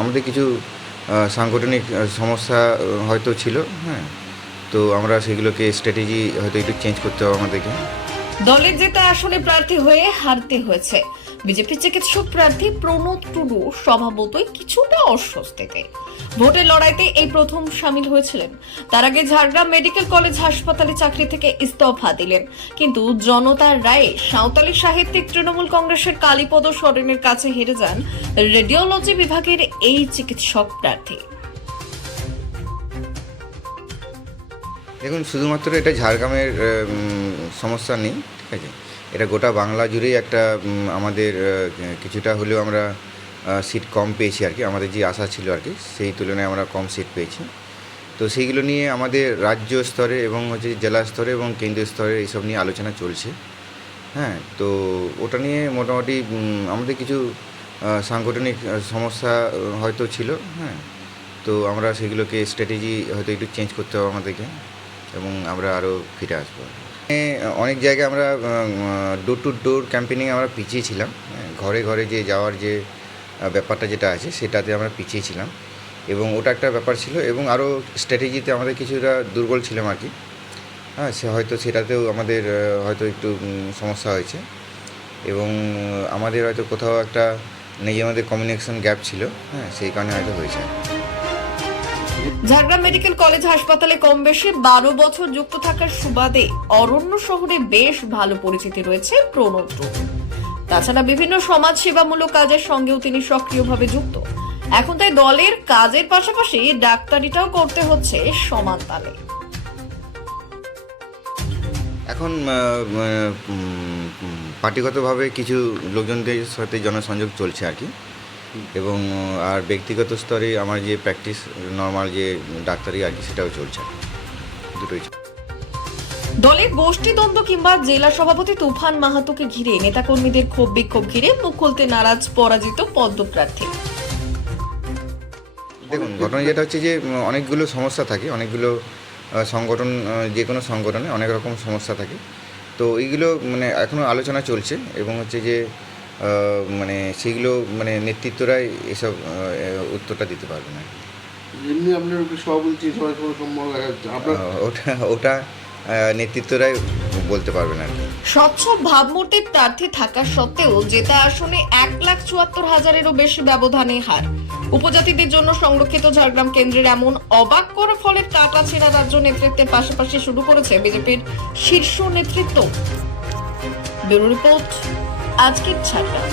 আমাদের কিছু সাংগঠনিক সমস্যা হয়তো ছিল, হ্যাঁ, তো আমরা সেগুলোকে স্ট্র্যাটেজি হয়তো একটু চেঞ্জ করতে হবে আমাদেরকে। দলের জেতা আসনে প্রার্থী হয়ে হারতে হয়েছে বিজেপি চিকিৎসক প্রার্থী প্রণোদ টুডু স্বভাবতই কিছুটা অস্বস্তিতে। ভোটের লড়াইতে এই প্রথম সামিল হয়েছিলেন। তার আগে ঝাড়গ্রাম মেডিকেল কলেজ হাসপাতালে চাকরি থেকে ইস্তফা দিলেন, কিন্তু জনতার রায়ে সাঁওতালি সাহিত্যিক তৃণমূল কংগ্রেসের কালীপদ সরেনের কাছে হেরে যান রেডিওলজি বিভাগের এই চিকিৎসক প্রার্থী। দেখুন, শুধুমাত্র এটা ঝাড়গ্রামের সমস্যা নেই, ঠিক আছে, এটা গোটা বাংলা জুড়েই একটা আমাদের কিছুটা হলেও আমরা সিট কম পেয়েছি আর কি। আমাদের যে আশা ছিল আর কি, সেই তুলনায় আমরা কম সিট পেয়েছি। তো সেইগুলো নিয়ে আমাদের রাজ্য স্তরে এবং জেলা স্তরে এবং কেন্দ্রীয় স্তরে এইসব নিয়ে আলোচনা চলছে, হ্যাঁ। তো ওটা নিয়ে মোটামুটি আমাদের কিছু সাংগঠনিক সমস্যা হয়তো ছিল, হ্যাঁ, তো আমরা সেগুলোকে স্ট্র্যাটেজি হয়তো একটু চেঞ্জ করতে হবে আমাদেরকে, এবং আমরা আরও ফিরে আসবো। অনেক জায়গায় আমরা ডোর টু ডোর ক্যাম্পেনিং আমরা পিছিয়ে ছিলাম, ঘরে ঘরে যে যাওয়ার যে ব্যাপারটা যেটা আছে সেটাতে আমরা পিছিয়ে ছিলাম, এবং ওটা একটা ব্যাপার ছিল, এবং আরও স্ট্র্যাটেজিতে আমাদের কিছুটা দুর্বল ছিলাম আর কি, হ্যাঁ। হয়তো সেটাতেও আমাদের হয়তো একটু সমস্যা হয়েছে, এবং আমাদের হয়তো কোথাও একটা নিজের মধ্যে কমিউনিকেশন গ্যাপ ছিল, হ্যাঁ, সেই কারণে হয়তো হয়েছে। ঝাড়গ্রাম মেডিকেল কলেজ হাসপাতালে কম বেশি 12 বছর যুক্ত থাকার সুবাদে অরণ্য শহরে বেশ ভালো পরিচিতি রয়েছে প্রণোদ টুডু। তাছাড়া বিভিন্ন সমাজ সেবামূলক কাজের সঙ্গেও তিনি সক্রিয়ভাবে যুক্ত। এখন তাই দলের কাজের পাশাপাশি ডাক্তারিটাও করতে হচ্ছে সমান তালে। এখন পার্টিগতভাবে কিছু লোকজনদের সাথে জনসংযোগ চলছে আর কি, এবং আর ব্যক্তিগত স্তরে আমার যে প্র্যাকটিস নর্মাল যে ডাক্তারি আর কি, সেটাও চলছে, দুটোই। দলের গোষ্ঠীদ্বন্দ্ব কিংবা জেলা সভাপতি তুফান মাহাতোকে ঘিরে নেতাকর্মীদের ক্ষোভ বিক্ষোভ ঘিরে মুখ খুলতে নারাজ পরাজিত পদ্মপ্রার্থী। দেখুন, ঘটনা যেটা হচ্ছে যে অনেকগুলো সমস্যা থাকে, অনেকগুলো সংগঠন, যে কোনো সংগঠনে অনেক রকম সমস্যা থাকে, তো এইগুলো মানে এখনও আলোচনা চলছে, এবং হচ্ছে যে মানে সেইগুলো মানে নেতৃত্বরাই এসব উত্তরটা দিতে পারবে না। এমনি আপনার সভাপতি ওটা নেতৃত্বরাই বলতে পারবে না আর কি। স্বচ্ছ ভাবমূর্তির প্রার্থী থাকা সত্ত্বেও জেতা আসনে 1,74,000-এরও বেশি ব্যবধানে হার। উপজাতিদের জন্য সংরক্ষিত ঝাড়গ্রাম কেন্দ্রের এমন অবাক করা ফলের কাটাছেঁড়া রাজ্য নেতৃত্বের পাশাপাশি শুরু করেছে বিজেপির শীর্ষ নেতৃত্ব। ব্যুরো রিপোর্ট, আজকের ঝাড়গ্রাম।